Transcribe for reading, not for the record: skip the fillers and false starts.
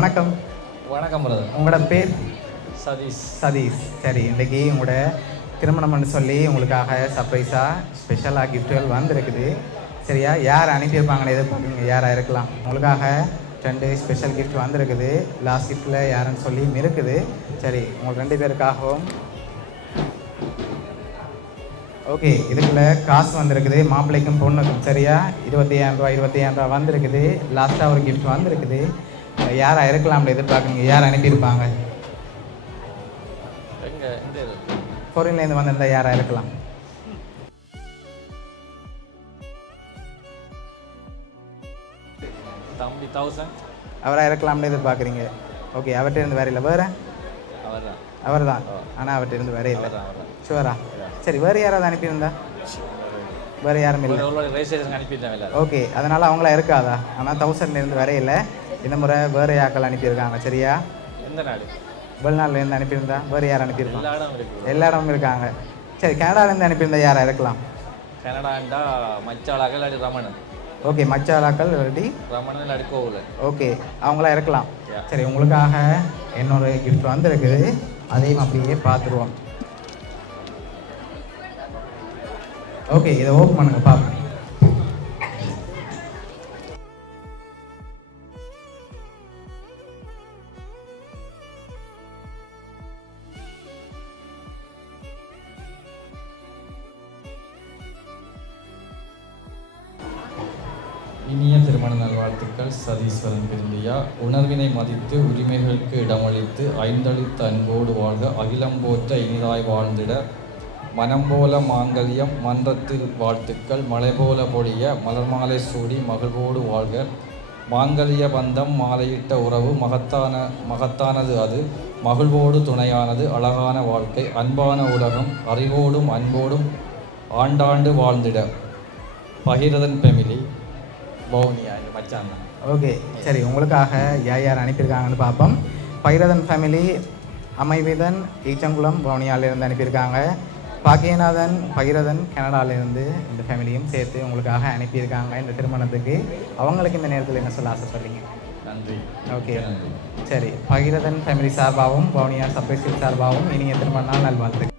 வணக்கம். வணக்கம் பிரதர். உங்களோட பேர்? சதீஷ். சதீஷ். சரி, இன்றைக்கி உங்களோட திருமணம்னு சொல்லி உங்களுக்காக சர்ப்ரைஸாக ஸ்பெஷலாக கிஃப்ட்டுகள் வந்திருக்குது. சரியா? யார் அனுப்பியிருப்பாங்கன்னு எதிர்பார்க்குறீங்க? யாராக இருக்கலாம்? உங்களுக்காக 2 ஸ்பெஷல் கிஃப்ட் வந்திருக்குது. லாஸ்ட் கிஃப்ட்டில் யாருன்னு சொல்லி இருக்குது. சரி, உங்களுக்கு 2 பேருக்காகவும் ஓகே, இதுக்குள்ள காசு வந்திருக்குது. மாப்பிள்ளைக்கும் பொண்ணுக்கும் சரியா 25,000 ரூபா வந்திருக்குது. லாஸ்ட்டாக ஒரு கிஃப்ட் வந்திருக்குது. யாராக இருக்கலாம்னு எதிர்பார்க்குறீங்க? யார் அனுப்பியிருப்பாங்க? ஃபாரின்லேருந்து வந்திருந்தால் யாராக இருக்கலாம்? தம்பி 1000 அவராக இருக்கலாம்னு எதிர்பார்க்குறீங்க. ஓகே, அவர்கிட்ட இருந்து வேற இல்லை. வேறு? அவர் தான். ஆனால் அவர்கிட்ட இருந்து வேற இல்லை. ஷுவரா? சரி, வேறு யாராவது அனுப்பியிருந்தா? வேறு யாரும் இல்லை. ஓகே, அதனால் அவங்களா இருக்காதா? ஆனால் 1000லேருந்து வேற இல்லை. இந்த முறை வேறு யாக்கள் அனுப்பியிருக்காங்க. சரியா? எந்த நாடு? வெளிநாட்டிலேருந்து அனுப்பியிருந்தா வேறு யார் அனுப்பியிருப்பாங்க? எல்லா இடமும் இருக்காங்க. சரி, கனடாலேருந்து அனுப்பியிருந்தா யாராக இருக்கலாம்? கனடாண்டா மச்சாளாக்கள் அடி ரமணன். ஓகே, மச்சாளாக்கள் ரெடி ரமணன் அடி கோவில். ஓகே, அவங்களா இருக்கலாம். சரி, உங்களுக்காக இன்னொரு கிஃப்ட் வந்துருக்குது. அதையும் அப்படியே பார்த்துருவோம். ஓகே, இதை ஓப்பன் பண்ணுங்க பார்ப்போம். இனிய திருமண நல்வாழ்த்துக்கள். சதீஸ்வரன் பிரிந்தியா. உணர்வினை மதித்து உரிமைகளுக்கு இடமளித்து ஐந்தளித்த அன்போடு வாழ்க, அகிலம் போற்ற இனிதாய் வாழ்ந்திட, மனம் போல மாங்கல்யம் மன்றத்தில் வாழ்த்துக்கள், மலை போல பொழிய மலர்மாலை சூடி மகிழ்வோடு வாழ்க, மாங்கல்ய பந்தம் மாலையிட்ட உறவு மகத்தானது அது, மகிழ்வோடு துணையானது அழகான வாழ்க்கை, அன்பான உலகம் அறிவோடும் அன்போடும் ஆண்டாண்டு வாழ்ந்திட. பகிரதன் ஃபேமிலி, பவுனியா மச்சான். ஓகே, சரி, உங்களுக்காக யார் அனுப்பியிருக்காங்கன்னு பார்ப்போம். பகிரதன் ஃபேமிலி அமைவிதன் ஈச்சங்குளம் பவுனியாவிலேருந்து அனுப்பியிருக்காங்க. பாக்கியநாதன் பகிரதன் கனடாவிலேருந்து இந்த ஃபேமிலியும் சேர்த்து உங்களுக்காக அனுப்பியிருக்காங்க இந்த திருமணத்துக்கு. அவங்களுக்கு இந்த நேரத்தில் என்ன சொல்ல ஆசைப்படுறீங்க? நன்றி. ஓகே, சரி, பகிரதன் ஃபேமிலி சார்பாகவும் பவுனியா சர்ப்ரைஸ் சார்பாகவும் இனிய திருமண நாள் நல்வாழ்த்துக்கள்.